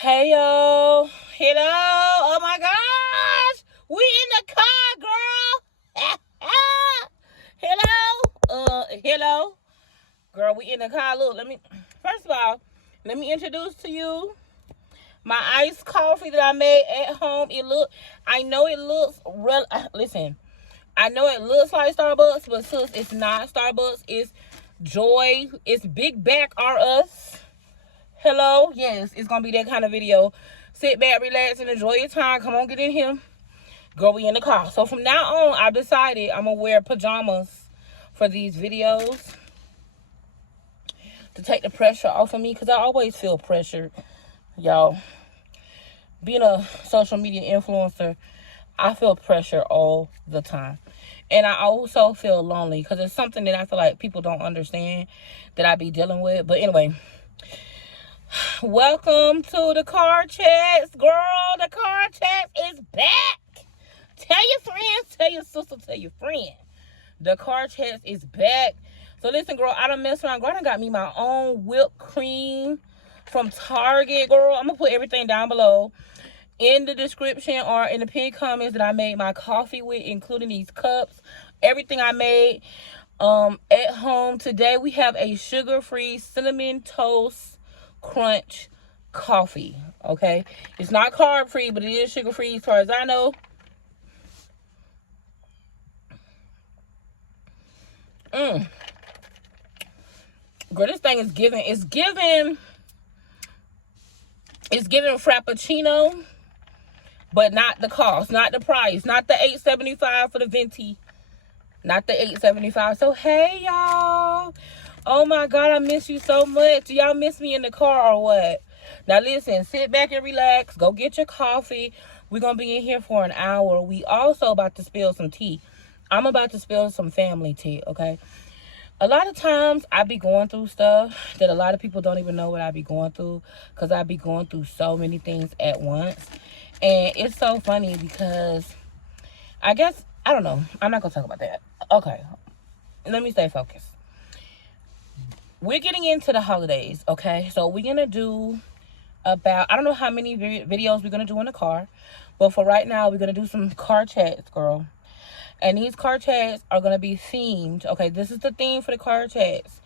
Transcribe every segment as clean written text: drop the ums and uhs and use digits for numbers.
Hey yo, hello, oh my gosh, we in the car, girl. Hello, girl, we in the car. Look, first of all, let me introduce to you my iced coffee that I made at home. I know it looks real. Listen, I know it looks like Starbucks, but sis, it's not Starbucks. It's Joy. It's Big Back R Us. Hello, yes, it's gonna be that kind of video. Sit back, relax, and enjoy your time. Come on, get in here. Girl, we in the car. So from now on, I've decided I'm gonna wear pajamas for these videos to take the pressure off of me, because I always feel pressured, y'all. Being a social media influencer, I feel pressure all the time. And I also feel lonely, because it's something that I feel like people don't understand that I be dealing with. But anyway, welcome to the car chats, girl. The car chat is back. Tell your friends, tell your sister, tell your friend. The car chat is back. So listen, girl, I done messed around. Girl, I done got me my own whipped cream from Target, girl. I'm gonna put everything down below in the description or in the pinned comments that I made my coffee with, including these cups. Everything I made at home. Today we have a sugar-free cinnamon toast crunch coffee. Okay, it's not carb free, but it is sugar free as far as I know. Girl, this thing is giving frappuccino, but not the cost, not the price, not the $8.75 for the venti, not the $8.75. So hey y'all, oh my god, I miss you so much. Do y'all miss me in the car or what? Now listen, sit back and relax. Go get your coffee. We're going to be in here for an hour. We also about to spill some tea. I'm about to spill some family tea, okay? A lot of times I be going through stuff that a lot of people don't even know what I be going through, because I be going through so many things at once. And it's so funny because I guess, I don't know. I'm not going to talk about that. Okay. Let me stay focused. We're getting into the holidays, okay? So we're going to do about, I don't know how many videos we're going to do in the car. But for right now, we're going to do some car chats, girl. And these car chats are going to be themed. Okay, this is the theme for the car chats.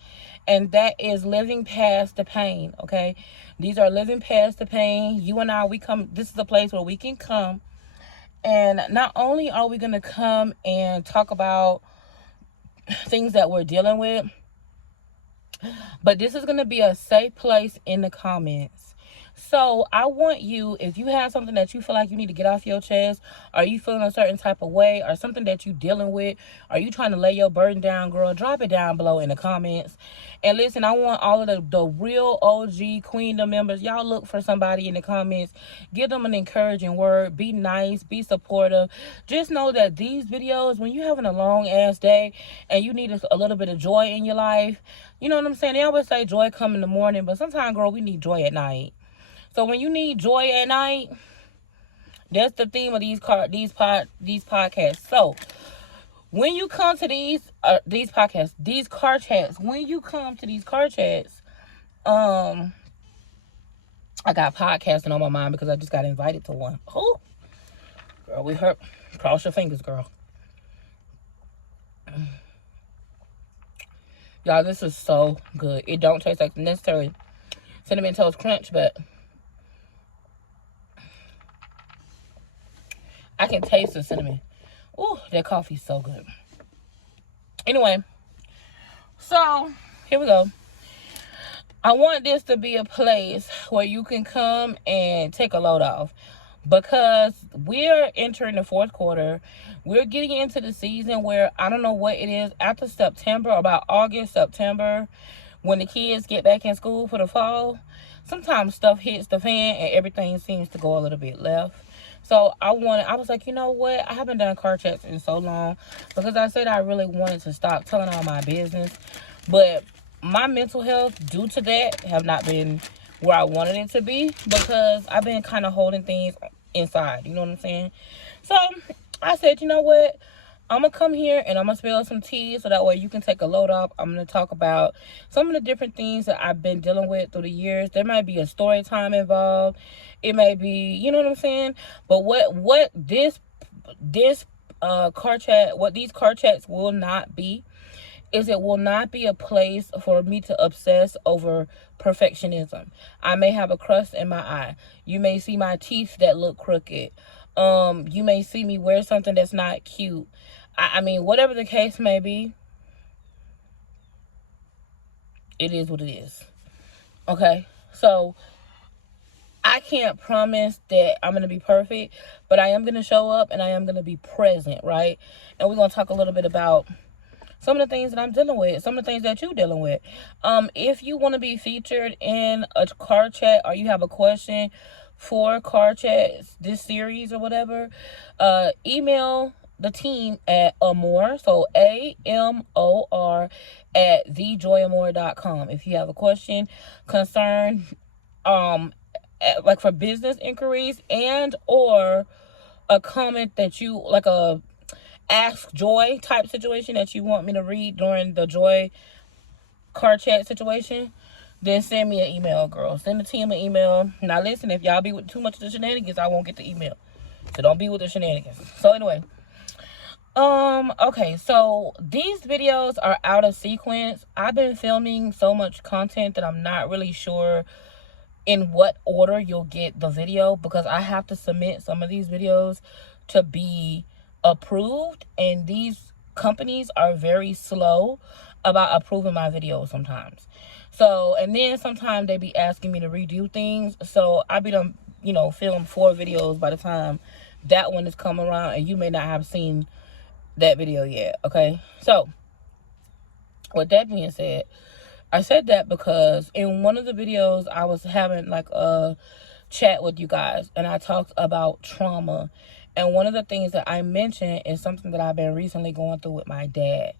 And that is living past the pain, okay? These are living past the pain. You and I, this is a place where we can come. And not only are we going to come and talk about things that we're dealing with, but this is going to be a safe place in the comments. So I want you, if you have something that you feel like you need to get off your chest, or you feeling a certain type of way, or something that you dealing with, or you trying to lay your burden down, girl, drop it down below in the comments. And listen, I want all of the real OG Queendom members, y'all look for somebody in the comments. Give them an encouraging word. Be nice. Be supportive. Just know that these videos, when you're having a long ass day and you need a little bit of joy in your life, you know what I'm saying? They always say joy come in the morning, but sometimes, girl, we need joy at night. So when you need joy at night, that's the theme of these podcasts. So when you come to these podcasts, these car chats, when you come to these car chats, I got podcasting on my mind because I just got invited to one. Oh, girl, we hurt. Cross your fingers, girl. Y'all, this is so good. It don't taste like the necessary cinnamon toast crunch, but I can taste the cinnamon. Ooh, that coffee's so good. Anyway, so here we go. I want this to be a place where you can come and take a load off, because we're entering the fourth quarter. We're getting into the season where I don't know what it is after September, about August, September, when the kids get back in school for the fall. Sometimes stuff hits the fan and everything seems to go a little bit left. So I was like, you know what? I haven't done car chats in so long, because I said I really wanted to stop telling all my business. But my mental health, due to that, have not been where I wanted it to be, because I've been kind of holding things inside. You know what I'm saying? So I said, you know what? I'm going to come here and I'm going to spill some tea so that way you can take a load off. I'm going to talk about some of the different things that I've been dealing with through the years. There might be a story time involved. It may be, you know what I'm saying? But what this car chat, what these car chats will not be, is it will not be a place for me to obsess over perfectionism. I may have a crust in my eye. You may see my teeth that look crooked. You may see me wear something that's not cute. I mean, whatever the case may be, it is what it is. Okay? So, I can't promise that I'm going to be perfect, but I am going to show up and I am going to be present, right? And we're going to talk a little bit about some of the things that I'm dealing with, some of the things that you're dealing with. If you want to be featured in a car chat or you have a question for car chats, this series or whatever, email the team at Amor, so AMOR at thejoyamor.com. If you have a question, concern, like for business inquiries and or a comment that you, like a Ask Joy type situation that you want me to read during the Joy car chat situation, then send me an email, girl. Send the team an email. Now listen, if y'all be with too much of the shenanigans, I won't get the email. So don't be with the shenanigans. So anyway, okay, so these videos are out of sequence. I've been filming so much content that I'm not really sure in what order you'll get the video, because I have to submit some of these videos to be approved, and these companies are very slow about approving my videos sometimes. So, and then sometimes they be asking me to redo things, so I be done, you know, film 4 videos by the time that one is coming around, and you may not have seen that video yet. Okay, so with that being said, I said that because in one of the videos I was having like a chat with you guys, and I talked about trauma. And one of the things that I mentioned is something that I've been recently going through with my dad.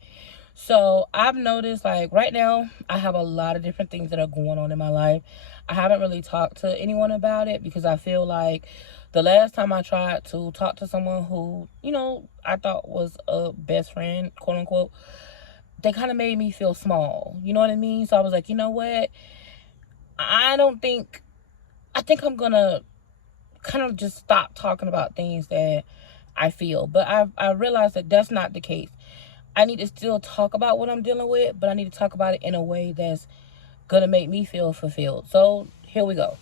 So I've noticed, like, right now, I have a lot of different things that are going on in my life. I haven't really talked to anyone about it because I feel like the last time I tried to talk to someone who, you know, I thought was a best friend, quote unquote, they kind of made me feel small. You know what I mean? So I was like, you know what? I think I'm going to kind of just stop talking about things that I feel. But I realized that that's not the case. I need to still talk about what I'm dealing with, but I need to talk about it in a way that's gonna make me feel fulfilled. So here we go.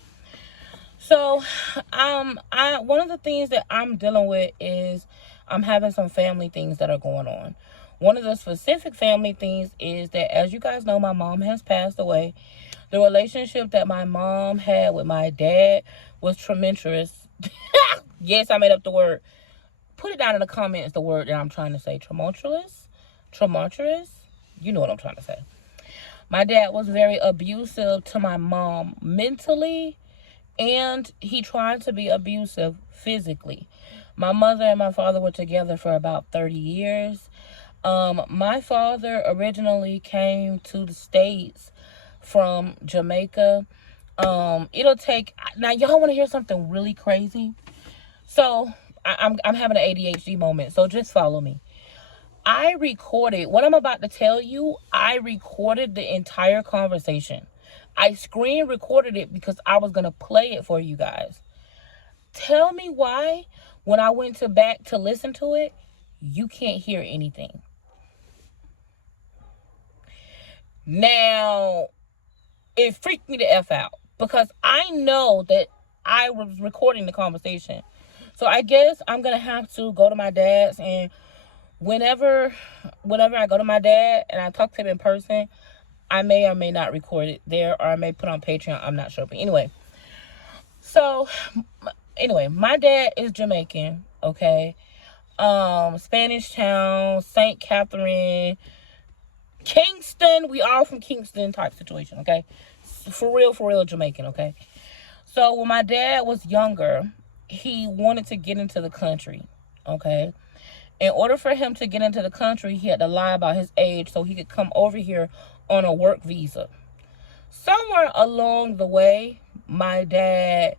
So one of the things that I'm dealing with is I'm having some family things that are going on. One of the specific family things is that, as you guys know, my mom has passed away. The relationship that my mom had with my dad was tremendous. Yes, I made up the word. Put it down in the comments, the word that I'm trying to say. Tumultuous? You know what I'm trying to say. My dad was very abusive to my mom mentally, and he tried to be abusive physically. My mother and my father were together for about 30 years. My father originally came to the States from Jamaica. Now y'all want to hear something really crazy? So I'm having an ADHD moment, so just follow me. I recorded what I'm about to tell you. I recorded the entire conversation. I screen recorded it because I was gonna play it for you guys. Tell me why when I went back to listen to it, you can't hear anything. Now, it freaked me the F out because I know that I was recording the conversation. So I guess I'm going to have to go to my dad's, and whenever I go to my dad and I talk to him in person, I may or may not record it there, or I may put on Patreon. I'm not sure. But anyway, my dad is Jamaican, okay? Spanish Town, St. Catherine, Kingston. We all from Kingston type situation, okay? For real Jamaican, okay? So when my dad was younger, he wanted to get into the country, okay? In order for him to get into the country, he had to lie about his age so he could come over here on a work visa. Somewhere along the way, my dad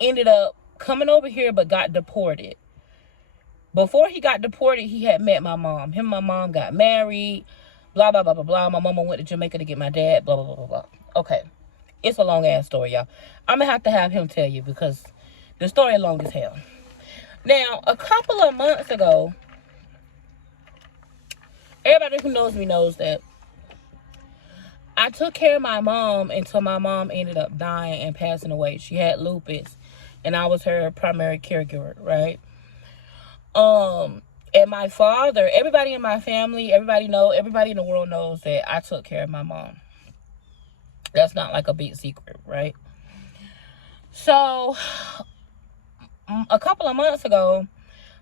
ended up coming over here but got deported. Before he got deported, he had met my mom. Him and my mom got married. Blah, blah, blah, blah, blah. My mama went to Jamaica to get my dad. Blah, blah, blah, blah, blah. Okay. It's a long-ass story, y'all. I'm going to have him tell you because the story long as hell. Now, a couple of months ago, everybody who knows me knows that I took care of my mom until my mom ended up dying and passing away. She had lupus, and I was her primary caregiver, right? And my father, everybody in my family, everybody in the world knows that I took care of my mom. That's not like a big secret, right? So, a couple of months ago,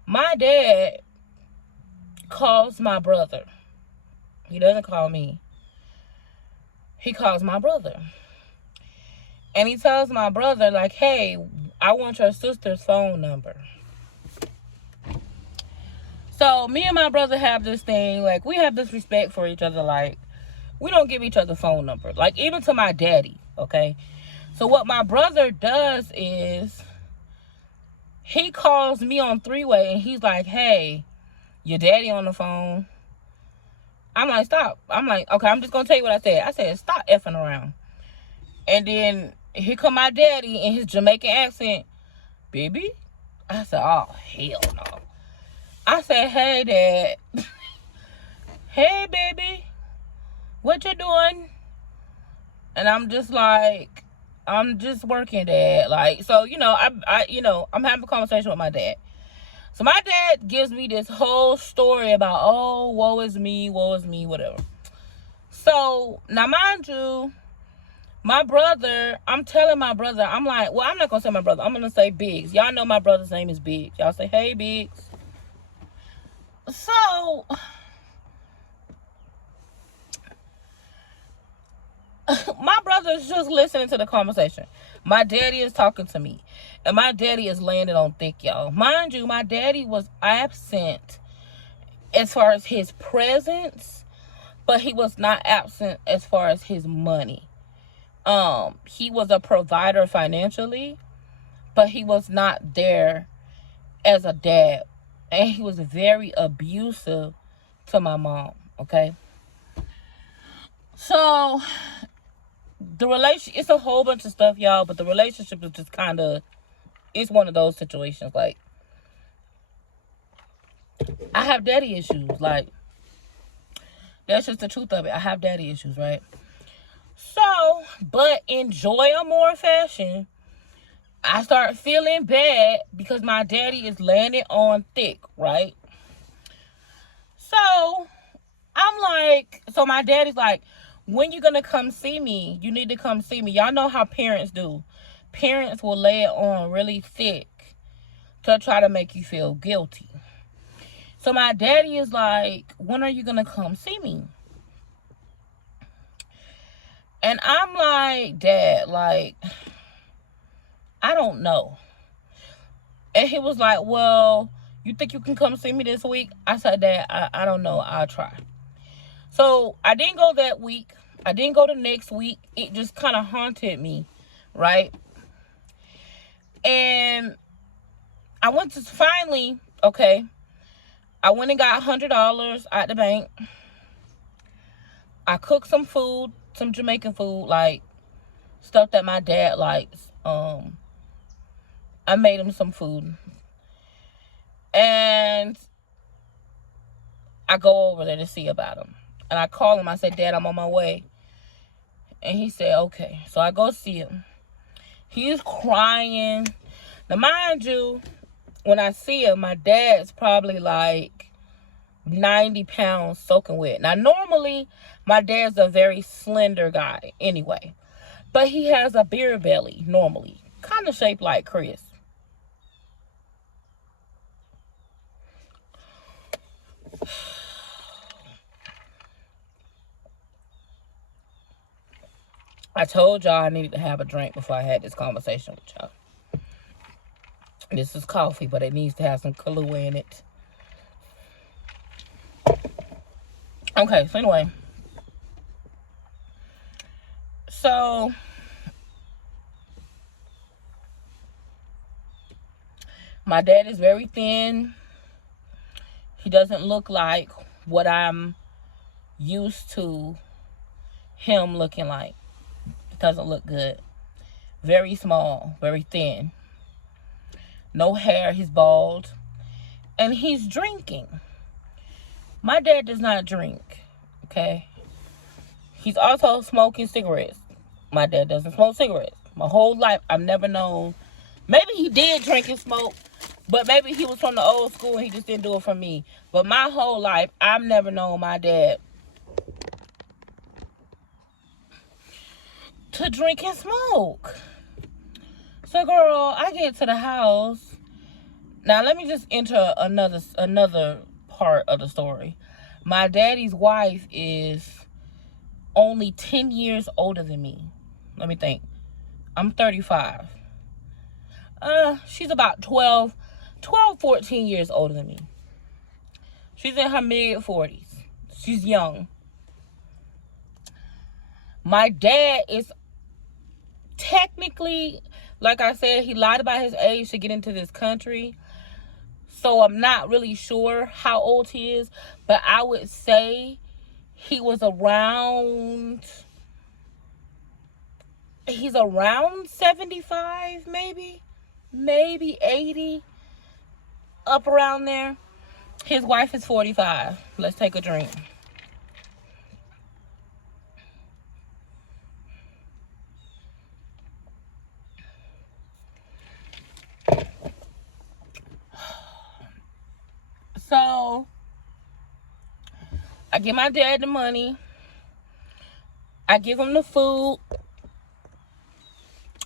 my dad calls my brother. He doesn't call me. He calls my brother. And he tells my brother, like, hey, I want your sister's phone number. So, me and my brother have this thing, like, we have this respect for each other, like, we don't give each other phone number. Like, even to my daddy, okay? So, what my brother does is, he calls me on three-way, and he's like, hey, your daddy on the phone. I'm like, stop. I'm like, okay, I'm just going to tell you what I said. I said, stop effing around. And then, here come my daddy in his Jamaican accent. Baby? I said, oh, hell no. I said, hey, Dad. Hey, baby. What you doing? And I'm just like, I'm just working, Dad. Like, so, I'm having a conversation with my dad. So my dad gives me this whole story about, oh, woe is me, whatever. So, now mind you, my brother, I'm telling my brother, I'm like, well, I'm not going to say my brother. I'm going to say Biggs. Y'all know my brother's name is Biggs. Y'all say, hey, Biggs. So, my brother's just listening to the conversation. My daddy is talking to me. And my daddy is landing on thick, y'all. Mind you, my daddy was absent as far as his presence, but he was not absent as far as his money. He was a provider financially, but he was not there as a dad. And he was very abusive to my mom, okay? So, the relationship, it's a whole bunch of stuff, y'all, but the relationship is just kind of, it's one of those situations. Like, I have daddy issues. Like, that's just the truth of it. I have daddy issues, right? So, but in Joy Amor fashion, I start feeling bad because my daddy is landing on thick, right? So, I'm like, so my daddy's like, when you gonna come see me? You need to come see me. Y'all know how parents do. Parents will lay it on really thick to try to make you feel guilty. So my daddy is like, when are you gonna come see me? And I'm like, Dad, like, I don't know. And he was like, well, you think you can come see me this week? I said, Dad, I don't know. I'll try. So I didn't go that week. I didn't go the next week. It just kind of haunted me, right? And I went to finally, okay, I went and got $100 at the bank. I cooked some food, some Jamaican food, like stuff that my dad likes. I made him some food. And I go over there to see about him. And I call him. I said, Dad, I'm on my way. And he said, okay. So I go see him. He's crying. Now, mind you, when I see him, my dad's probably like 90 pounds soaking wet. Now, normally, my dad's a very slender guy anyway. But he has a beer belly, normally. Kind of shaped like Chris. I told y'all I needed to have a drink before I had this conversation with y'all. This is coffee, but it needs to have some Kahlua in it. Okay, so anyway. So, My dad is very thin. He doesn't look like what I'm used to him looking like. It doesn't look good. Very small, very thin. No hair, he's bald. And he's drinking. My dad does not drink, okay? He's also smoking cigarettes. My dad doesn't smoke cigarettes. My whole life, I've never known. Maybe he did drink and smoke, but maybe he was from the old school and he just didn't do it for me. But my whole life, I've never known my dad to drink and smoke. So, girl, I get to the house. Now, let me just enter another part of the story. My daddy's wife is only 10 years older than me. Let me think. I'm 35. She's about 14 years older than me. She's in her mid-40s. She's young. My dad is technically, like I said, he lied about his age to get into this country. So I'm not really sure how old he is, but I would say he's around 75, maybe 80, up around there. His wife is 45. Let's take a drink. So, I give my dad the money. I give him the food.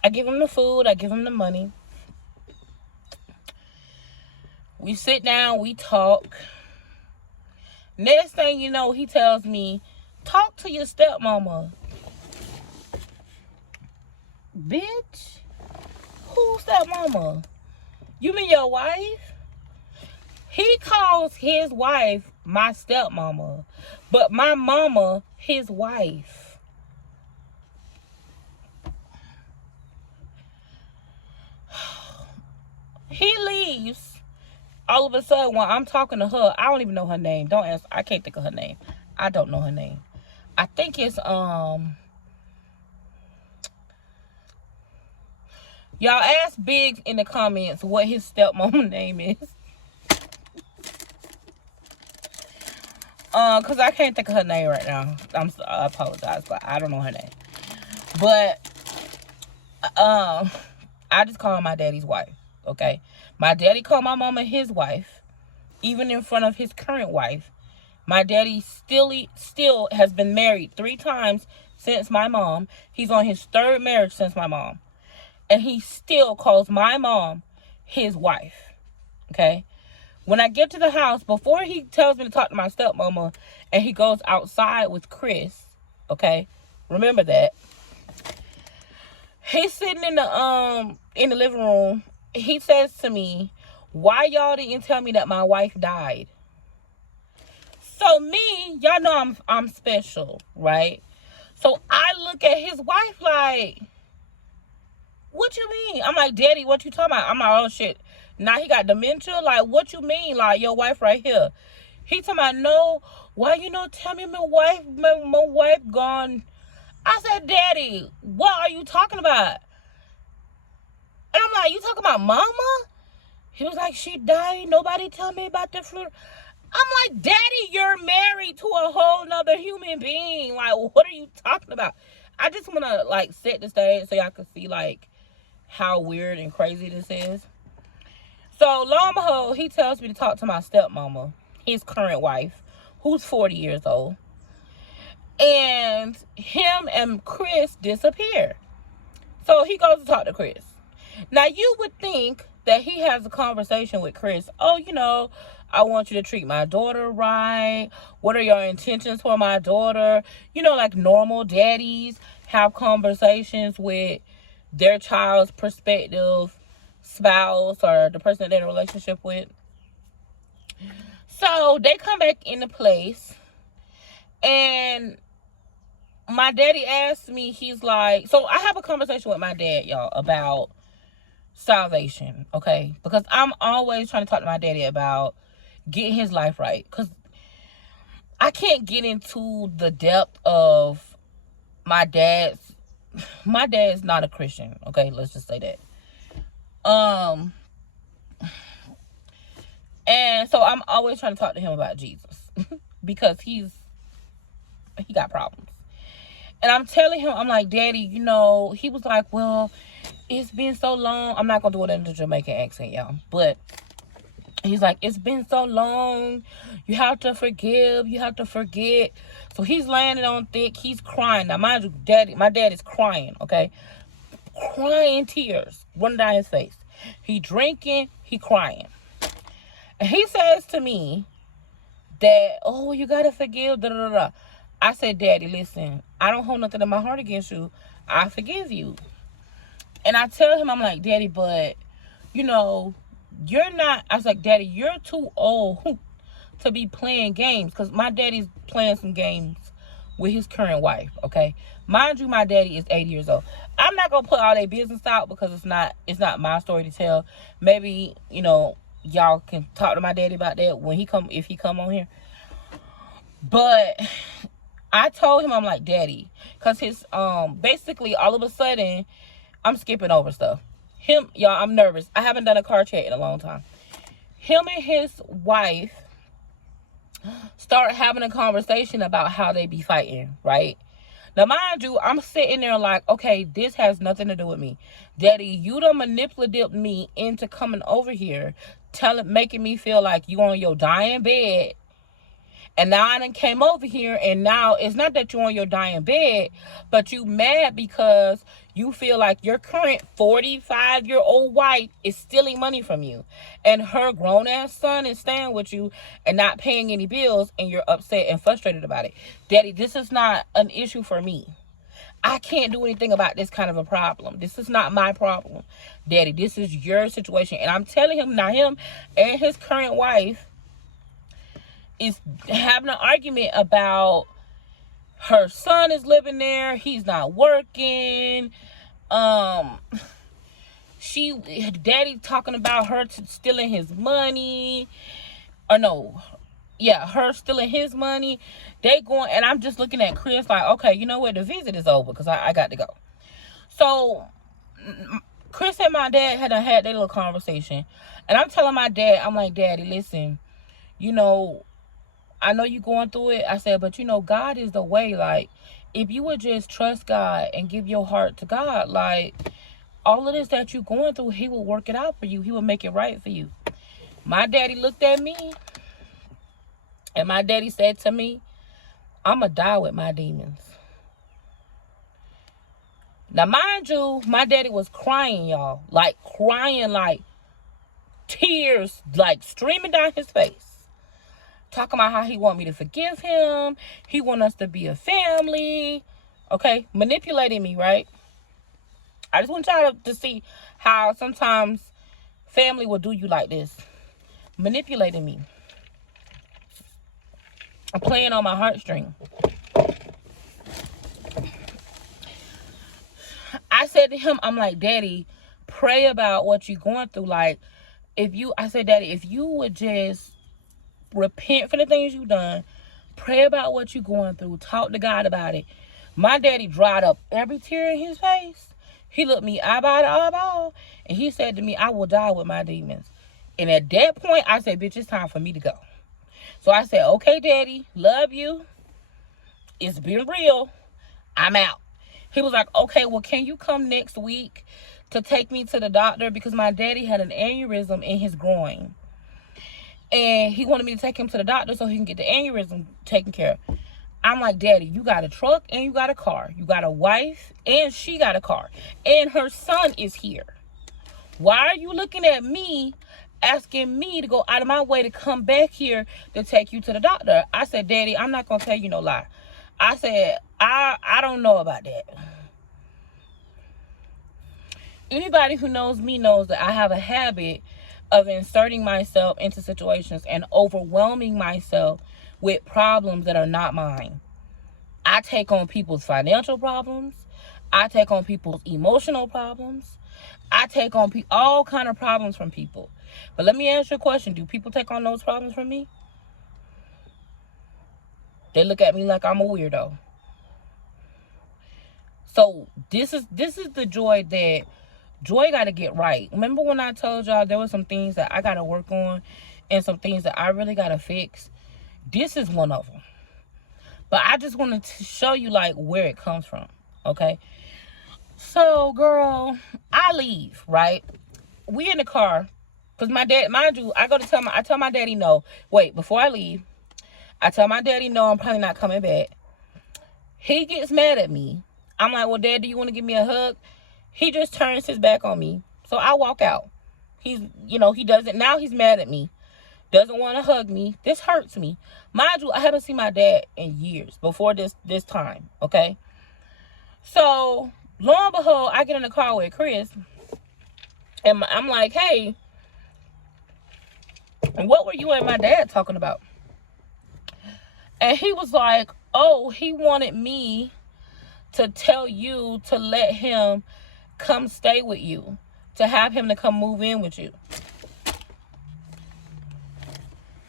I give him the money. We sit down, we talk. Next thing you know, he tells me, talk to your stepmama. Bitch, who's stepmama? You mean your wife? He calls his wife my stepmama, but my mama his wife. He leaves. All of a sudden, when I'm talking to her, I don't even know her name. Don't ask. I can't think of her name. I don't know her name. I think it's y'all ask Biggs in the comments what his stepmom name is. Cause I can't think of her name right now. I apologize, but I don't know her name. But I just call her my daddy's wife. Okay, my daddy called my mama his wife, even in front of his current wife. My daddy still has been married 3 times since my mom. He's on his 3rd marriage since my mom, and he still calls my mom his wife. Okay. When I get to the house, before he tells me to talk to my stepmama, and he goes outside with Chris, okay, remember that. He's sitting in the living room. He says to me, "Why y'all didn't tell me that my wife died?" So me, y'all know I'm special, right? So I look at his wife like, "What you mean?" I'm like, "Daddy, what you talking about?" I'm like, "Oh shit. Now he got dementia? Like, what you mean? Like, your wife right here." He talking about, "No, why you not tell me my wife gone?" I said, "Daddy, what are you talking about?" And I'm like, "You talking about mama?" He was like, "She died. Nobody tell me about the flu." I'm like, "Daddy, you're married to a whole nother human being. Like, what are you talking about?" I just want to, like, set the stage so y'all can see, like, how weird and crazy this is. So, lo and behold, he tells me to talk to my stepmama, his current wife, who's 40 years old. And him and Chris disappear. So, he goes to talk to Chris. Now, you would think that he has a conversation with Chris. "Oh, I want you to treat my daughter right. What are your intentions for my daughter?" Like normal daddies have conversations with their child's prospective spouse or the person that they're in a relationship with. So they come back into place, and my daddy asked me, he's like, so I have a conversation with my dad, y'all, about salvation, okay? Because I'm always trying to talk to my daddy about getting his life right. Because I can't get into the depth of my dad's not a Christian, okay? Let's just say that. And so I'm always trying to talk to him about Jesus because he got problems. And I'm telling him, I'm like, Daddy, you know, he was like, well, it's been so long. I'm not going to do it in the Jamaican accent, y'all. But he's like, it's been so long. You have to forgive. You have to forget. So he's laying it on thick. He's crying. Now, mind you, my dad is crying, okay? Crying tears running down his face. He drinking. He crying. And he says to me that, oh, you got to forgive, da, da, da, da. I said, Daddy, listen, I don't hold nothing in my heart against you. I forgive you. And I tell him, I'm like, Daddy, but, you know, you're not, I was like, Daddy, you're too old to be playing games. Because my daddy's playing some games with his current wife, okay? Mind you, my daddy is 80 years old. I'm not going to put all their business out because it's not my story to tell. Maybe, you know, y'all can talk to my daddy about that if he come on here. But I told him, I'm like, Daddy, because his, basically, all of a sudden, I'm skipping over stuff. Y'all, I'm nervous. I haven't done a car chat in a long time. Him and his wife start having a conversation about how they be fighting, right? Now, mind you, I'm sitting there like, okay, this has nothing to do with me. Daddy, you done manipulated me into coming over here, making me feel like you on your dying bed. And now I done came over here, and now it's not that you're on your dying bed, but you mad because you feel like your current 45-year-old wife is stealing money from you. And her grown-ass son is staying with you and not paying any bills, and you're upset and frustrated about it. Daddy, this is not an issue for me. I can't do anything about this kind of a problem. This is not my problem. Daddy, this is your situation. And I'm telling him, now him and his current wife is having an argument about her son is living there. He's not working. Daddy talking about her stealing his money. Or no. Yeah, her stealing his money. They going, and I'm just looking at Chris like, okay, you know what? The visit is over because I got to go. So Chris and my dad had their little conversation. And I'm telling my dad, I'm like, Daddy, listen, you know, I know you're going through it. I said, but you know, God is the way. Like, if you would just trust God and give your heart to God, like, all of this that you're going through, he will work it out for you. He will make it right for you. My daddy looked at me, and my daddy said to me, I'm going to die with my demons. Now, mind you, my daddy was crying, y'all. Like, crying, like, tears, like, streaming down his face. Talking about how he want me to forgive him. He want us to be a family. Okay? Manipulating me, right? I just want y'all to see how sometimes family will do you like this. Manipulating me. I'm playing on my heartstring. I said to him, I'm like, Daddy, pray about what you're going through. Like, I said, Daddy, if you would just repent for the things you've done, pray about what you're going through, talk to God about it. My daddy dried up every tear in his face. He looked me eyeball to eyeball, and he said to me, I will die with my demons. And at that point, I said, bitch, it's time for me to go. So I said, okay, Daddy, love you. It's been real. I'm out. He was like, okay, well, can you come next week to take me to the doctor? Because my daddy had an aneurysm in his groin. And he wanted me to take him to the doctor so he can get the aneurysm taken care of. I'm like, Daddy, you got a truck and you got a car. You got a wife and she got a car. And her son is here. Why are you looking at me, asking me to go out of my way to come back here to take you to the doctor? I said, Daddy, I'm not going to tell you no lie. I said, I don't know about that. Anybody who knows me knows that I have a habit of inserting myself into situations and overwhelming myself with problems that are not mine. I take on people's financial problems. I take on people's emotional problems. I take on all kind of problems from people. But let me ask you a question. Do people take on those problems from me? They look at me like I'm a weirdo. So this is the joy that Joy got to get right. Remember when I told y'all there were some things that I got to work on and some things that I really got to fix? This is one of them. But I just wanted to show you like where it comes from, okay? So, girl, I leave, right? We in the car, because my dad, mind you, I tell my daddy no. Wait, before I leave, I tell my daddy no, I'm probably not coming back. He gets mad at me. I'm like, well, Dad, do you want to give me a hug? He just turns his back on me. So I walk out. He doesn't, now he's mad at me. Doesn't want to hug me. This hurts me. Mind you, I haven't seen my dad in years before this time, okay? So, lo and behold, I get in the car with Chris. And I'm like, hey, what were you and my dad talking about? And he was like, oh, he wanted me to tell you to let him come stay with you. To have him to come move in with you.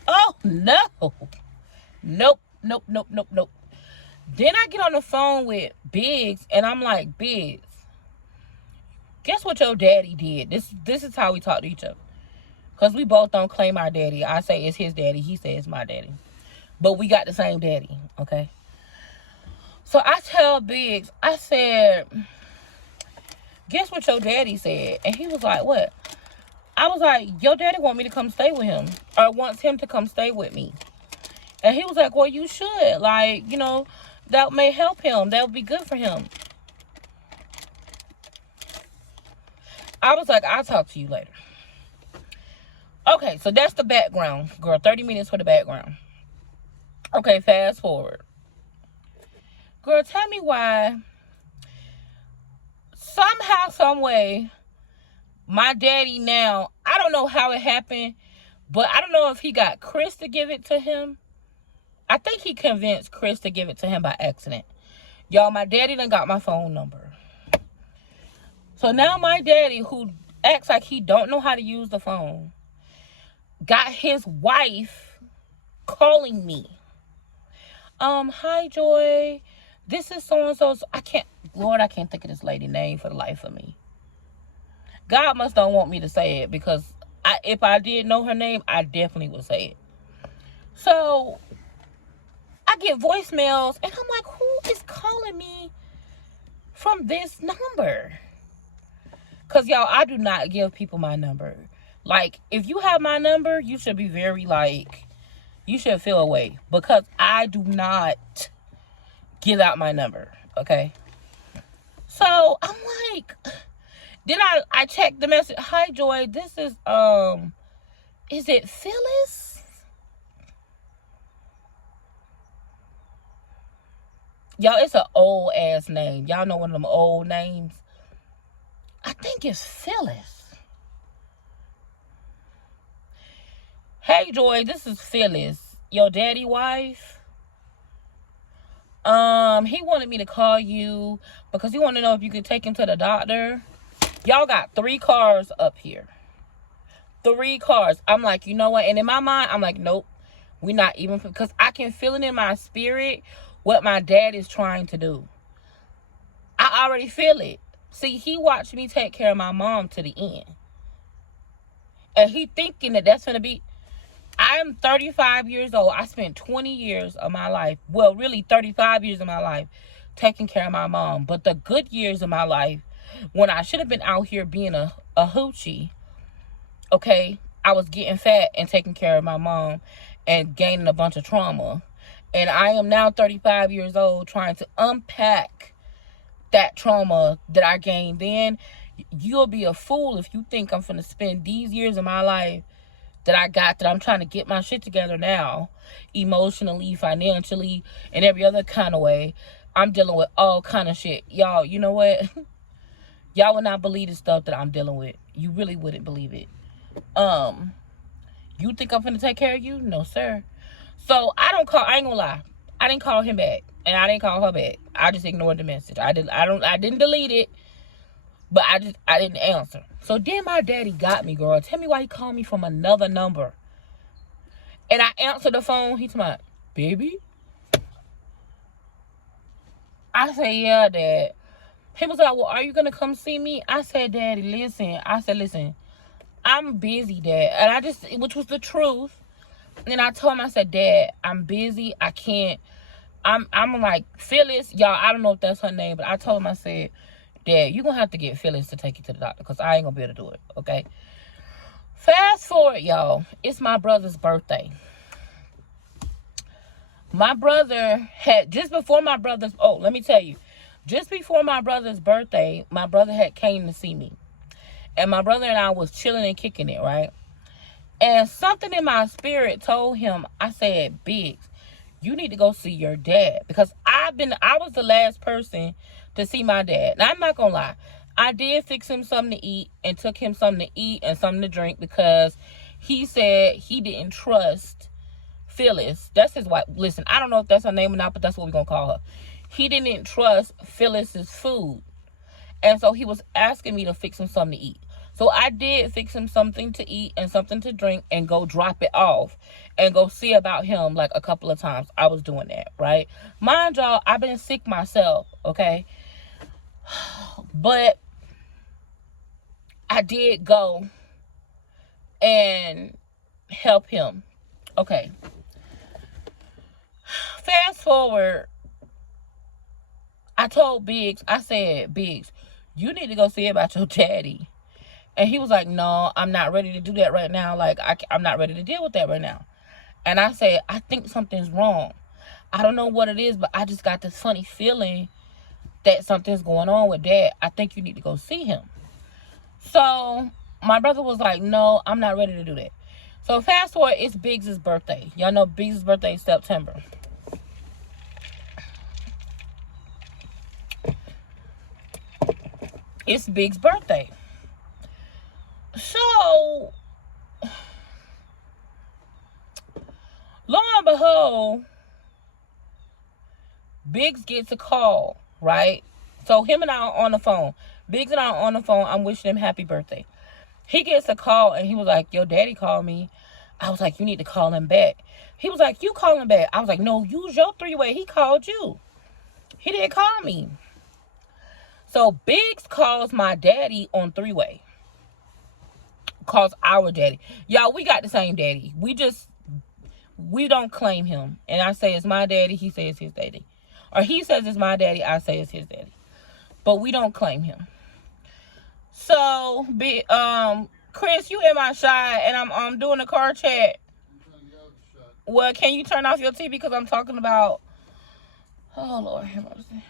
Oh, no. Nope. Then I get on the phone with Biggs, and I'm like, Biggs, guess what your daddy did? This is how we talk to each other. Because we both don't claim our daddy. I say it's his daddy. He says it's my daddy. But we got the same daddy, okay? So I tell Biggs, I said, guess what your daddy said? And he was like, what? I was like, your daddy want me to come stay with him. Or wants him to come stay with me. And he was like, well, you should. Like, that may help him. That would be good for him. I was like, I'll talk to you later. Okay, so that's the background. Girl, 30 minutes for the background. Okay, fast forward. Girl, tell me why somehow, some way, my daddy now, I don't know how it happened, but I don't know if he got Chris to give it to him. I think he convinced Chris to give it to him by accident. Y'all, my daddy done got my phone number. So now my daddy, who acts like he don't know how to use the phone, got his wife calling me. Hi, Joy. This is so-and-so. I can't think of this lady's name for the life of me. God must don't want me to say it, because if I did know her name, I definitely would say it. So I get voicemails, and I'm like, who is calling me from this number? Because, y'all, I do not give people my number. Like, if you have my number, you should be very, you should feel away. Because I do not give out my number, okay? So, I'm like, then I checked the message. Hi, Joy, this is it Phyllis? Y'all, it's an old ass name. Y'all know one of them old names? I think it's Phyllis. Hey, Joy, this is Phyllis, your daddy wife. He wanted me to call you because he wanted to know if you could take him to the doctor. Y'all got 3 cars up here. 3 cars. I'm like, you know what? And in my mind, I'm like, nope. We're not even, because I can feel it in my spirit what my dad is trying to do. I already feel it. See, he watched me take care of my mom to the end. And he thinking that that's going to be... I'm 35 years old. I spent 20 years of my life, well, really 35 years of my life, taking care of my mom. But the good years of my life, when I should have been out here being a hoochie, okay, I was getting fat and taking care of my mom and gaining a bunch of trauma. And I am now 35 years old trying to unpack that trauma that I gained then. You'll be a fool if you think I'm finna spend these years of my life that I'm trying to get my shit together now, emotionally, financially, and every other kind of way. I'm dealing with all kind of shit. Y'all, you know what? Y'all would not believe the stuff that I'm dealing with. You really wouldn't believe it. You think I'm finna take care of you? No, sir. So I ain't gonna lie. I didn't call him back, and I didn't call her back. I just ignored the message. I didn't delete it, but I didn't answer. So then my daddy got me, girl. Tell me why he called me from another number. And I answered the phone. He told me, baby. I said, yeah, Dad. He was like, well, are you gonna come see me? I said, Daddy, listen. I said, listen, I'm busy, Dad. And which was the truth. And I told him, I said, Dad, I'm busy. I can't. I'm like, Phyllis, y'all, I don't know if that's her name, but I told him, I said, Dad, you're gonna have to get Phyllis to take you to the doctor, because I ain't gonna be able to do it, okay? Fast forward, y'all. It's my brother's birthday. My brother had, just before my brother's, let me tell you, just before my brother's birthday, my brother had came to see me. And my brother and I was chilling and kicking it, right? And something in my spirit told him, I said, Biggs, you need to go see your dad. Because I was the last person to see my dad. Now, I'm not going to lie. I did fix him something to eat and took him something to eat and something to drink, because he said he didn't trust Phyllis. That's his wife. Listen, I don't know if that's her name or not, but that's what we're going to call her. He didn't trust Phyllis's food. And so he was asking me to fix him something to eat. So I did fix him something to eat and something to drink and go drop it off and go see about him like a couple of times. I was doing that, right? Mind y'all, I've been sick myself, okay? But I did go and help him. Okay. Fast forward, I told Biggs, I said, Biggs, you need to go see about your daddy. And he was like, no, I'm not ready to do that right now. Like, I'm not ready to deal with that right now. And I said, I think something's wrong. I don't know what it is, but I just got this funny feeling that something's going on with Dad. I think you need to go see him. So my brother was like, no, I'm not ready to do that. So fast forward, it's Biggs' birthday. Y'all know Biggs' birthday is September. It's Biggs' birthday. So, lo and behold, Biggs gets a call, right? So him and I are on the phone. Biggs and I are on the phone. I'm wishing him happy birthday. He gets a call and he was like, your daddy called me. I was like, you need to call him back. He was like, you call him back. I was like, no, use your three-way. He called you. He didn't call me. So Biggs calls my daddy on three-way. Calls our daddy. Y'all, we got the same daddy. We don't claim him. And I say it's my daddy, he says his daddy. Or he says it's my daddy, I say it's his daddy. But we don't claim him. So, Chris, you in my shot and I'm doing a car chat. Well, can you turn off your TV because I'm talking about, oh Lord, have mercy.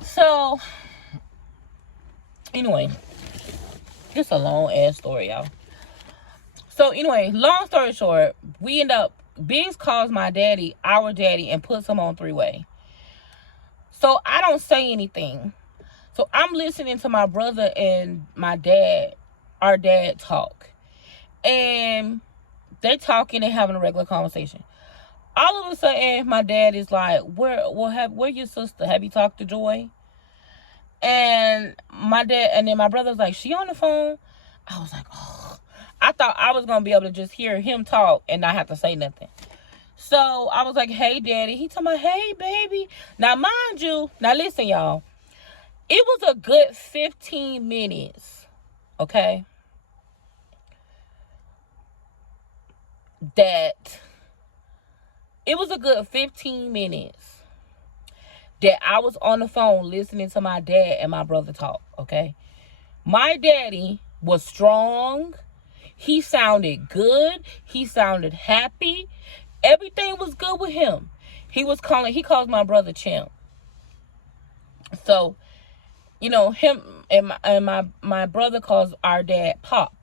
So, anyway, it's a long ass story, y'all. So, anyway, long story short, we end up, Biggs calls my daddy, our daddy, and puts him on three-way. So, I don't say anything. So, I'm listening to my brother and my dad, our dad talk. And they're talking and having a regular conversation. All of a sudden, my dad is like, where your sister? Have you talked to Joy? And my dad, and then my brother's like, she on the phone? I was like, oh. I thought I was going to be able to just hear him talk and not have to say nothing. So I was like, hey, daddy. He told me, hey, baby. Now, mind you, now listen, y'all. It was a good 15 minutes, okay, that it was a good 15 minutes that I was on the phone listening to my dad and my brother talk, okay? My daddy was strong. He sounded good. He sounded happy. Everything was good with him. He calls my brother Champ. So, you know, him and my brother calls our dad Pop.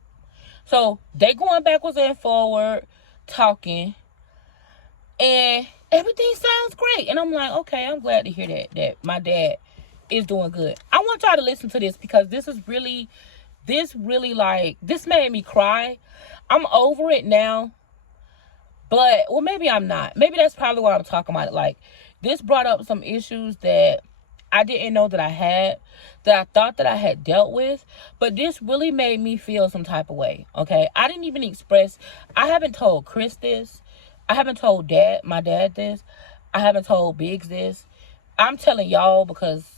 So, they going backwards and forward, talking. And everything sounds great. And I'm like, okay, I'm glad to hear that my dad is doing good. I want y'all to listen to this because this is really this really, like, this made me cry. I'm over it now. But, well, maybe I'm not. Maybe that's probably why I'm talking about it. Like, this brought up some issues that I didn't know that I had, that I thought that I had dealt with. But this really made me feel some type of way, okay? I didn't even express. I haven't told Chris this. I haven't told my dad this. I haven't told Biggs this. I'm telling y'all because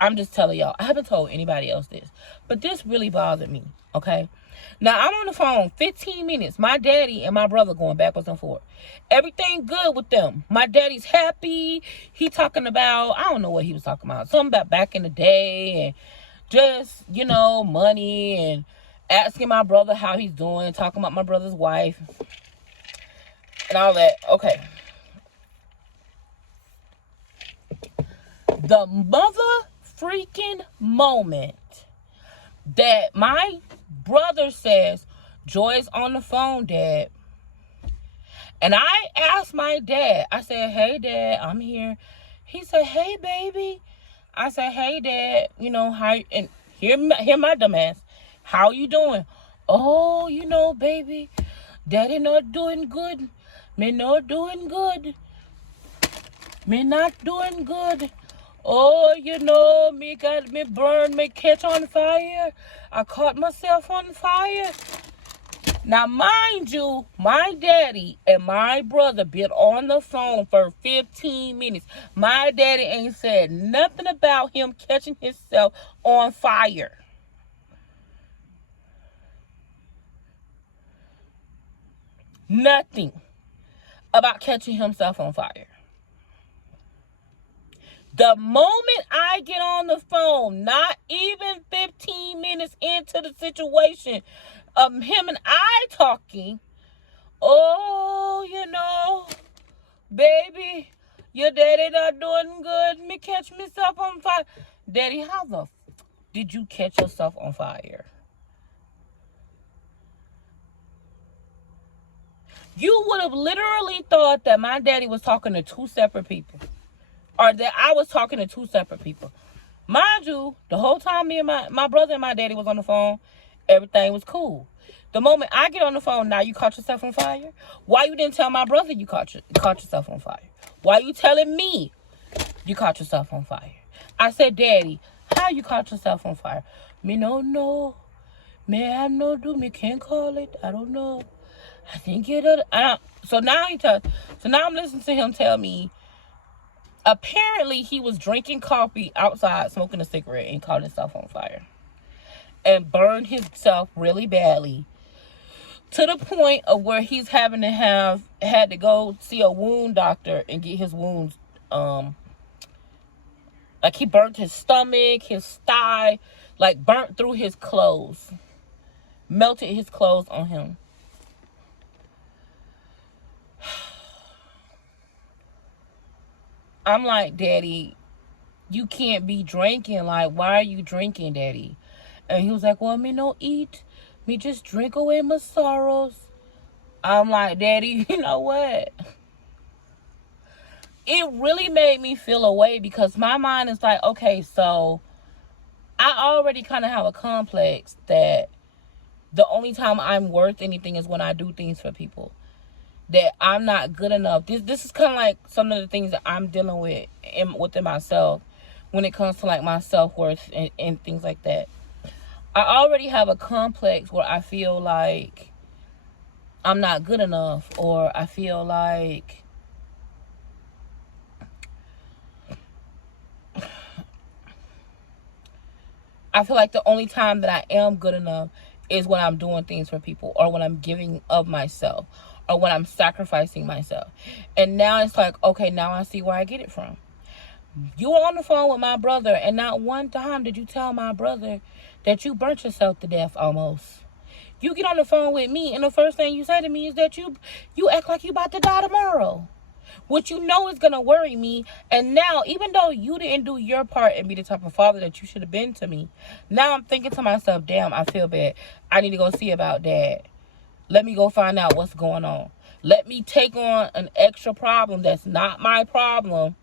I'm just telling y'all. I haven't told anybody else this. But this really bothered me, okay? Now, I'm on the phone 15 minutes. My daddy and my brother going backwards and forth. Everything good with them. My daddy's happy. He talking about, I don't know what he was talking about. Something about back in the day and just, you know, money, and asking my brother how he's doing, talking about my brother's wife and all that. Okay. The mother freaking moment that my brother says, Joy's on the phone, Dad. And I asked my dad, I said, hey, Dad, I'm here. He said, hey, baby. I said, hey, Dad, you know, how, and hear my dumb ass. How you doing? Oh, you know, baby, Daddy not doing good. Me not doing good. Me not doing good. Oh, you know, me got me burned, me catch on fire. I caught myself on fire. Now, mind you, my daddy and my brother been on the phone for 15 minutes. My daddy ain't said nothing about him catching himself on fire. Nothing about catching himself on fire. The moment I get on the phone, not even 15 minutes into the situation of him and I talking, oh, you know, baby, your daddy not doing good. Me catch myself on fire. Daddy, how the did you catch yourself on fire? You would have literally thought that my daddy was talking to two separate people. Or that I was talking to two separate people. Mind you, the whole time me and my brother and my daddy was on the phone, everything was cool. The moment I get on the phone, now you caught yourself on fire? Why you didn't tell my brother you caught yourself on fire? Why you telling me you caught yourself on fire? I said, Daddy, how you caught yourself on fire? Me no know. Me I no do. Me can't call it. I don't know. I think you did. So now I'm listening to him tell me. Apparently, he was drinking coffee outside, smoking a cigarette, and caught himself on fire. And burned himself really badly. To the point of where he's had to go see a wound doctor and get his wounds, like he burnt his stomach, his thigh, like burnt through his clothes. Melted his clothes on him. I'm like, Daddy, you can't be drinking. Like, why are you drinking, Daddy? And he was like, well, me no eat. Me just drink away my sorrows. I'm like, Daddy, you know what? It really made me feel away because my mind is like, okay, so I already kind of have a complex that the only time I'm worth anything is when I do things for people. That I'm not good enough. This is kind of like some of the things that I'm dealing with within myself when it comes to like my self-worth and things like that. I already have a complex where I feel like I'm not good enough, or I feel like the only time that I am good enough is when I'm doing things for people, or when I'm giving of myself, or when I'm sacrificing myself. And now it's like, okay, now I see where I get it from. You were on the phone with my brother, and not one time did you tell my brother that you burnt yourself to death almost. You get on the phone with me, and the first thing you say to me is that you act like you about to die tomorrow. Which you know is going to worry me. And now, even though you didn't do your part and be the type of father that you should have been to me, now I'm thinking to myself, damn, I feel bad. I need to go see about Dad. Let me go find out what's going on. Let me take on an extra problem that's not my problem.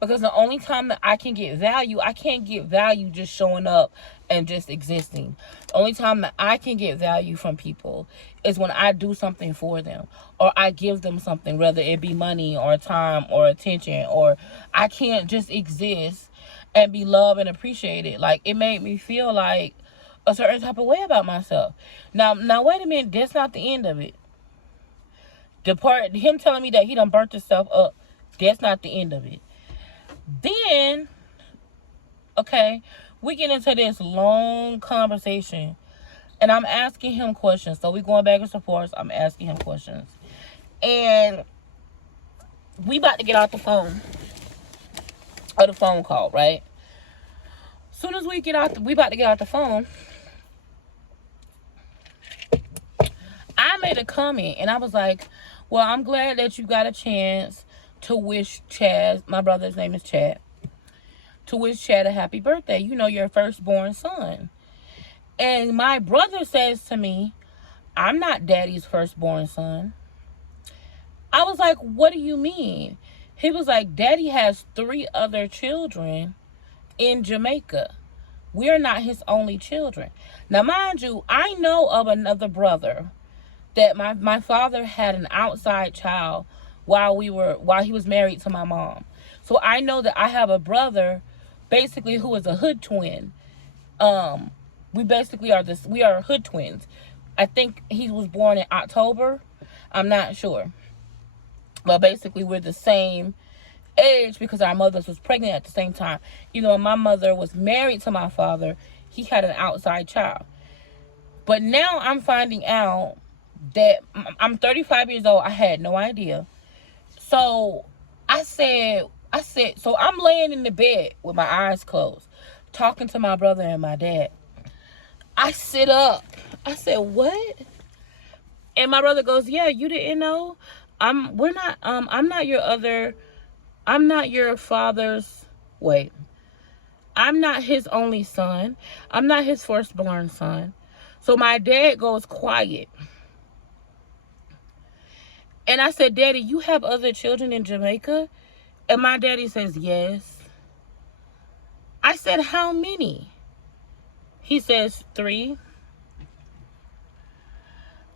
Because the only time that I can get value, I can't get value just showing up and just existing. The only time that I can get value from people is when I do something for them, or I give them something, whether it be money or time or attention. Or I can't just exist and be loved and appreciated. Like, it made me feel like a certain type of way about myself. Now wait a minute, that's not the end of it. The part, him telling me that he done burnt himself up, that's not the end of it. Then, okay, we get into this long conversation, and I'm asking him questions. So we going back and forth. I'm asking him questions, and we about to get off the phone, or the phone call, right? Soon as we about to get off the phone, I made a comment, and I was like, well, I'm glad that you got a chance to wish Chad, my brother's name is Chad, to wish Chad a happy birthday. You know, your firstborn son. And my brother says to me, I'm not daddy's firstborn son. I was like, what do you mean? He was like, daddy has 3 other children in Jamaica. We're not his only children. Now, mind you, I know of another brother that my father had an outside child while he was married to my mom. So I know that I have a brother basically who is a hood twin. We basically we are hood twins. I think he was born in October. I'm not sure. But basically we're the same age because our mothers was pregnant at the same time. You know, my mother was married to my father. He had an outside child. But now I'm finding out that I'm 35 years old. I had no idea. So I said, so I'm laying in the bed with my eyes closed, talking to my brother and my dad. I sit up. I said, what? And my brother goes, yeah, you didn't know? I'm not your father's, wait. I'm not his only son. I'm not his firstborn son. So my dad goes quiet. And I said, Daddy, you have other children in Jamaica? And my daddy says, yes. I said, how many? He says, 3.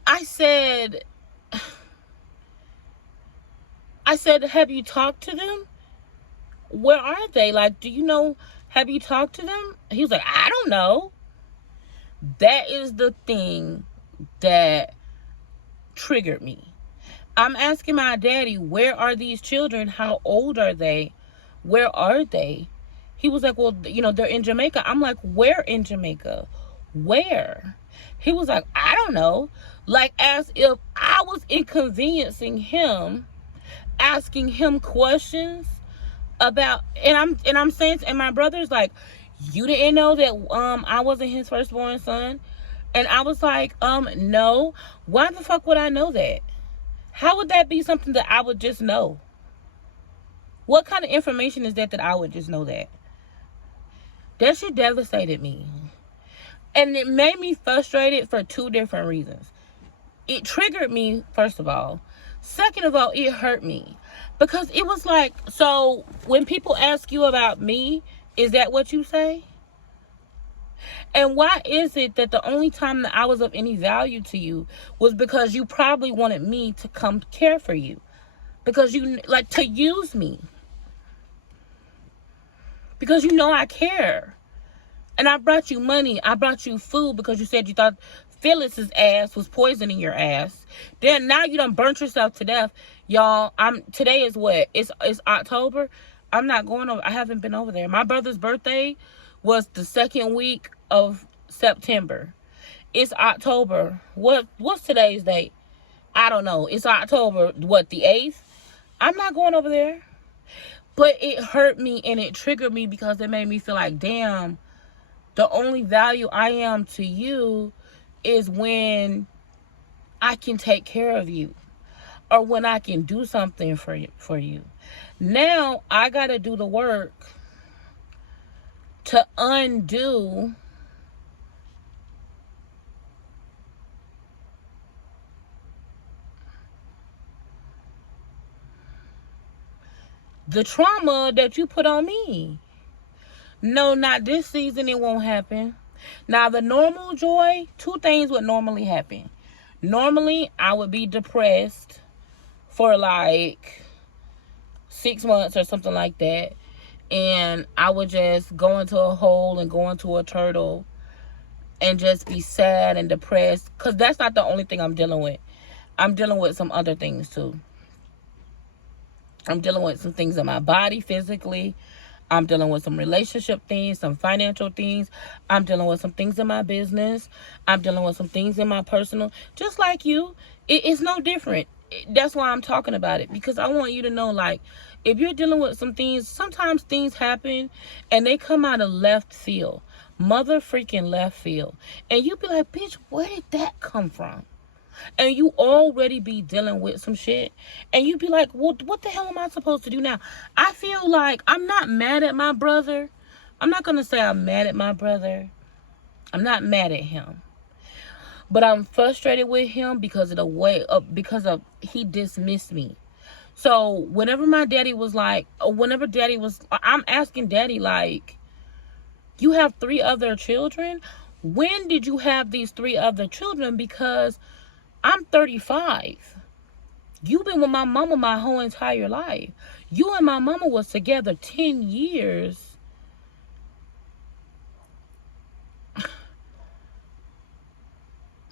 I said, have you talked to them? Where are they? Like, do you know, have you talked to them? He was like, I don't know. That is the thing that triggered me. I'm asking my daddy, where are these children? How old are they? Where are they? He was like, well, you know, they're in Jamaica. I'm like, where in Jamaica? Where? He was like, I don't know. Like, as if I was inconveniencing him, asking him questions about, and I'm saying, and my brother's like, you didn't know that I wasn't his firstborn son? And I was like, no. Why the fuck would I know that? How would that be something that I would just know? What kind of information is that I would just know that? That shit devastated me. And it made me frustrated for 2 different reasons. It triggered me, first of all. Second of all, it hurt me. Because it was like, so when people ask you about me, is that what you say? And why is it that the only time that I was of any value to you was because you probably wanted me to come care for you? Because you, like, to use me. Because you know I care. And I brought you money. I brought you food because you said you thought Phyllis's ass was poisoning your ass. Then now you done burnt yourself to death. Y'all, today is what? It's October. I'm not going over. I haven't been over there. My brother's birthday was the 2nd week of September. It's October. What's today's date? I don't know. It's October, what, the 8th? I'm not going over there. But it hurt me and it triggered me because it made me feel like, damn, the only value I am to you is when I can take care of you or when I can do something for you. Now I got to do the work to undo the trauma that you put on me. No, not this season. It won't happen. Now, the normal joy, two things would normally happen. Normally, I would be depressed for like 6 months or something like that. And I would just go into a hole and go into a turtle and just be sad and depressed. Because that's not the only thing I'm dealing with. I'm dealing with some other things too. I'm dealing with some things in my body physically. I'm dealing with some relationship things, some financial things. I'm dealing with some things in my business. I'm dealing with some things in my personal. Just like you, it's no different. That's why I'm talking about it. Because I want you to know, like, if you're dealing with some things, sometimes things happen and they come out of left field. Mother freaking left field. And you be like, bitch, where did that come from? And you already be dealing with some shit. And you be like, well, what the hell am I supposed to do now? I feel like I'm not mad at my brother. I'm not going to say I'm mad at my brother. I'm not mad at him. But I'm frustrated with him because of the way up, because of he dismissed me. So whenever my daddy was like, whenever daddy was, I'm asking daddy, like, you have 3 other children? When did you have these 3 other children? Because I'm 35. You've been with my mama my whole entire life. You and my mama was together 10 years.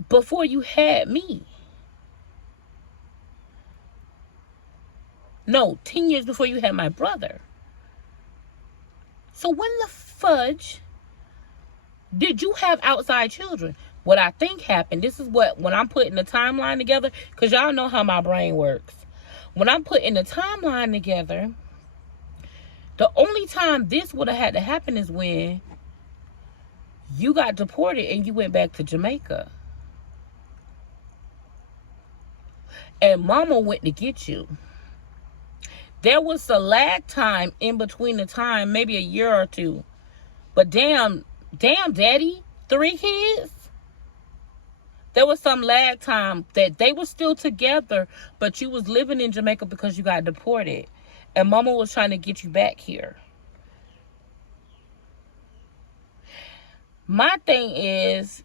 Before you had me. No, 10 years before you had my brother. So when the fudge did you have outside children? What I think happened, this is what, when I'm putting the timeline together, because y'all know how my brain works. When I'm putting the timeline together, the only time this would have had to happen is when you got deported and you went back to Jamaica. And mama went to get you. There was a lag time in between the time, maybe a year or 2. But damn, daddy, 3 kids? There was some lag time that they were still together, but you was living in Jamaica because you got deported. And mama was trying to get you back here. My thing is,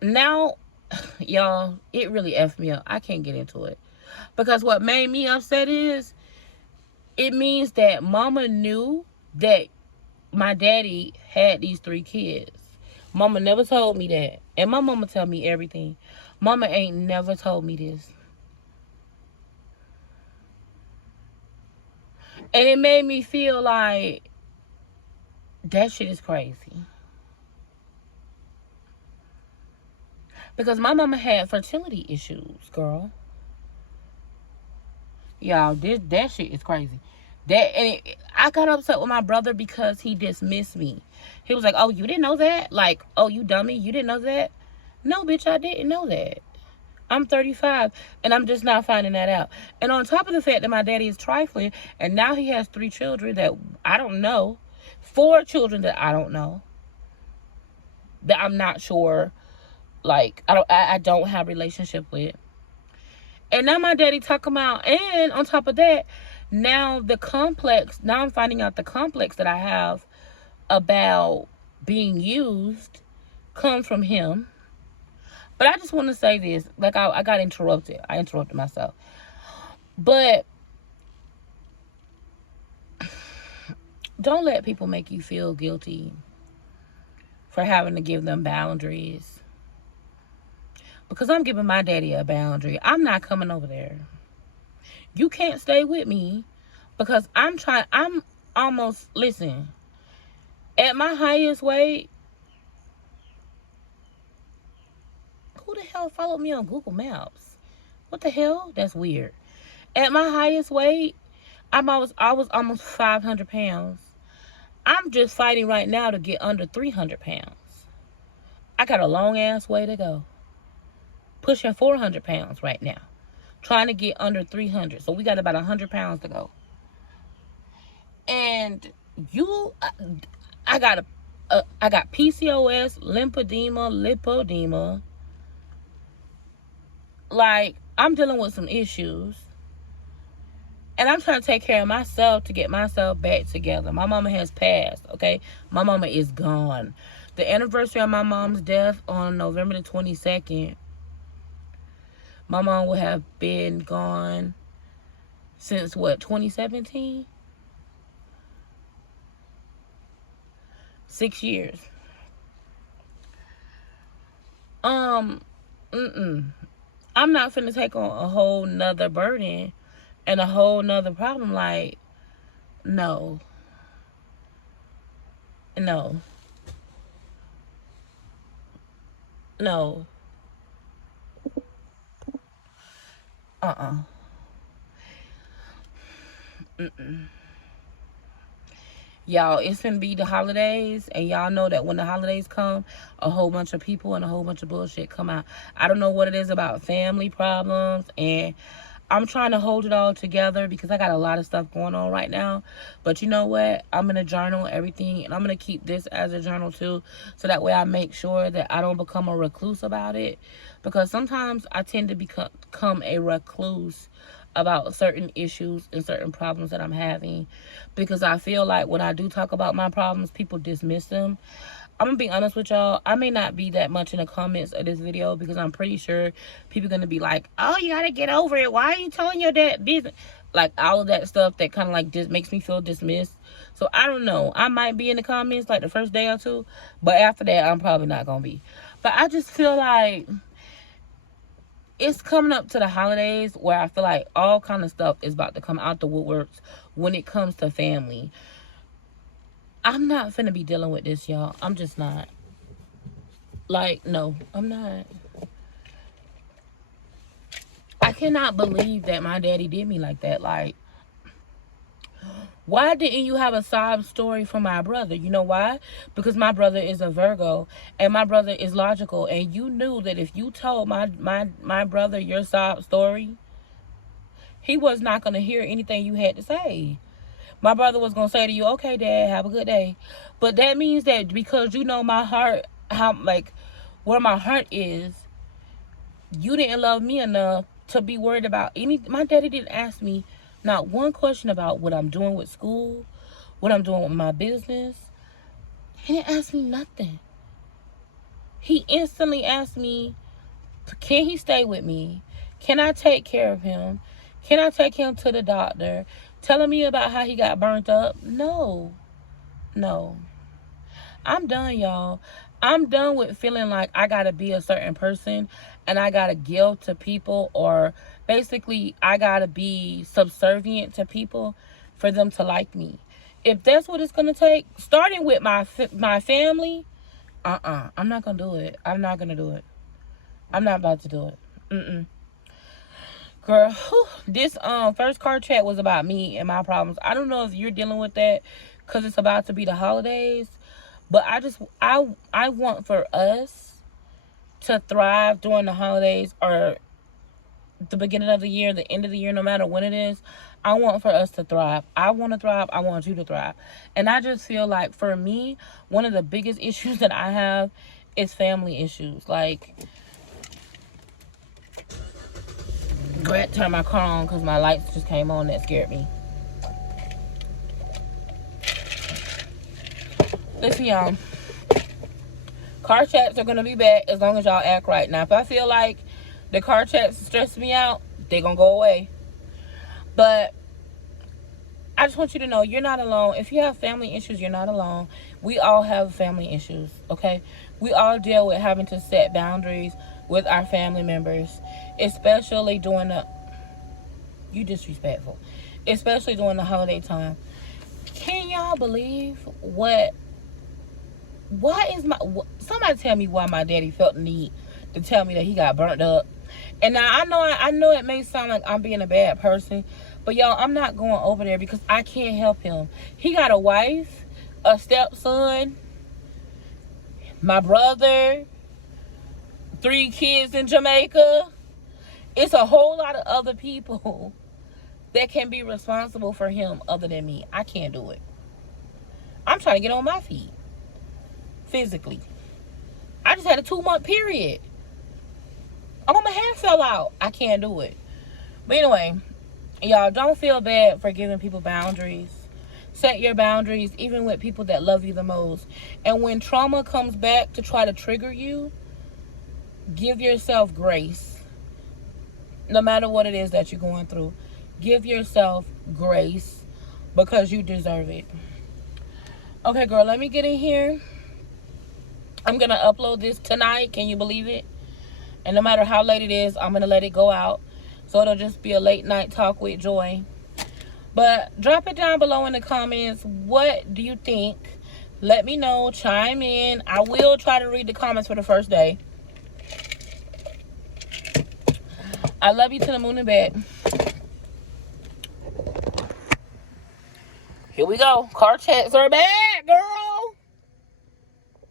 now, y'all, it really effed me up. I can't get into it. Because what made me upset is, it means that mama knew that my daddy had these 3 kids. Mama never told me that. And my mama tell me everything. Mama ain't never told me this. And it made me feel like that shit is crazy. Because my mama had fertility issues, girl. Y'all, that shit is crazy. I got upset with my brother because he dismissed me. He was like, oh, you didn't know that? Like, oh, you dummy, you didn't know that? No, bitch, I didn't know that. I'm 35, and I'm just not finding that out. And on top of the fact that my daddy is trifling, and now he has 3 children that I don't know. 4 children that I don't know. That I'm not sure, like, I don't have a relationship with. And now my daddy talking about, and on top of that, now I'm finding out the complex that I have about being used comes from him. But I just want to say this, like I got interrupted. I interrupted myself. But don't let people make you feel guilty for having to give them boundaries. Because I'm giving my daddy a boundary. I'm not coming over there. You can't stay with me because I'm almost, listen, at my highest weight, who the hell followed me on Google Maps? What the hell? That's weird. At my highest weight, I was almost 500 pounds. I'm just fighting right now to get under 300 pounds. I got a long ass way to go. Pushing 400 pounds right now. Trying to get under 300. So we got about 100 pounds to go. And I got PCOS, lipodema. Like, I'm dealing with some issues. And I'm trying to take care of myself to get myself back together. My mama has passed, okay? My mama is gone. The anniversary of my mom's death on November the 22nd, my mom would have been gone since, what, 2017? 6 years. I'm not finna take on a whole nother burden and a whole nother problem. Like, no. No. No. Y'all, it's gonna be the holidays, and y'all know that when the holidays come, a whole bunch of people and a whole bunch of bullshit come out. I don't know what it is about family problems, and I'm trying to hold it all together because I got a lot of stuff going on right now. But you know what? I'm gonna journal everything, and I'm gonna keep this as a journal too, so that way I make sure that I don't become a recluse about it. Because sometimes I tend to become a recluse about certain issues and certain problems that I'm having, because I feel like when I do talk about my problems, people dismiss them. I'm gonna be honest with y'all, I may not be that much in the comments of this video, because I'm pretty sure people are gonna be like, oh, you gotta get over it, why are you telling your dad business, like all of that stuff that kind of like just makes me feel dismissed. So I don't know, I might be in the comments like the first day or two, but after that I'm probably not gonna be. But I just feel like it's coming up to the holidays where I feel like all kind of stuff is about to come out the woodworks when it comes to family. I'm not finna be dealing with this, y'all. I'm just not. Like, no, I'm not. I cannot believe that my daddy did me like that. Like, why didn't you have a sob story for my brother? You know why? Because my brother is a Virgo, and my brother is logical, and you knew that if you told my brother your sob story, he was not going to hear anything you had to say. My brother was going to say to you, okay, Dad, have a good day. But that means that because you know my heart, how, like, where my heart is, you didn't love me enough to be worried about any. My daddy didn't ask me not one question about what I'm doing with school, what I'm doing with my business. He didn't ask me nothing. He instantly asked me, can he stay with me? Can I take care of him? Can I take him to the doctor? Telling me about how he got burnt up. No. No. I'm done, y'all. I'm done with feeling like I gotta be a certain person and I gotta give to people, or basically I gotta be subservient to people for them to like me. If that's what it's gonna take, starting with my family, I'm not gonna do it. I'm not gonna do it. I'm not about to do it. Girl, this first card chat was about me and my problems. I don't know if you're dealing with that because it's about to be the holidays, but I want for us to thrive during the holidays, or the beginning of the year, the end of the year, no matter when it is. I want for us to thrive. I want to thrive. I want you to thrive. And I just feel like for me, one of the biggest issues that I have is family issues. Like, Gret turned my car on because my lights just came on. That scared me. Listen, y'all. Car chats are going to be back as long as y'all act right. Now, if I feel like the car chats stress me out, they're going to go away. But I just want you to know you're not alone. If you have family issues, you're not alone. We all have family issues, okay? We all deal with having to set boundaries with our family members, especially during the, you disrespectful, especially during the holiday time. Can y'all believe why is somebody tell me why my daddy felt the need to tell me that he got burnt up. And now I know it may sound like I'm being a bad person, but y'all, I'm not going over there because I can't help him. He got a wife, a stepson, my brother, 3 kids in Jamaica. It's a whole lot of other people that can be responsible for him other than me. I can't do it. I'm trying to get on my feet physically. I just had a 2-month period. All my hair fell out. I can't do it. But anyway, Y'all, don't feel bad for giving people boundaries. Set your boundaries even with people that love you the most. And when trauma comes back to try to trigger you, give yourself grace. No matter what it is that you're going through, give yourself grace because you deserve it. Okay, girl, let me get in here. I'm going to upload this tonight. Can you believe it? And no matter how late it is, I'm going to let it go out. So it'll just be a late night talk with Joy. But drop it down below in the comments. What do you think? Let me know. Chime in. I will try to read the comments for the first day. I love you to the moon and back. Here we go. Car checks are back.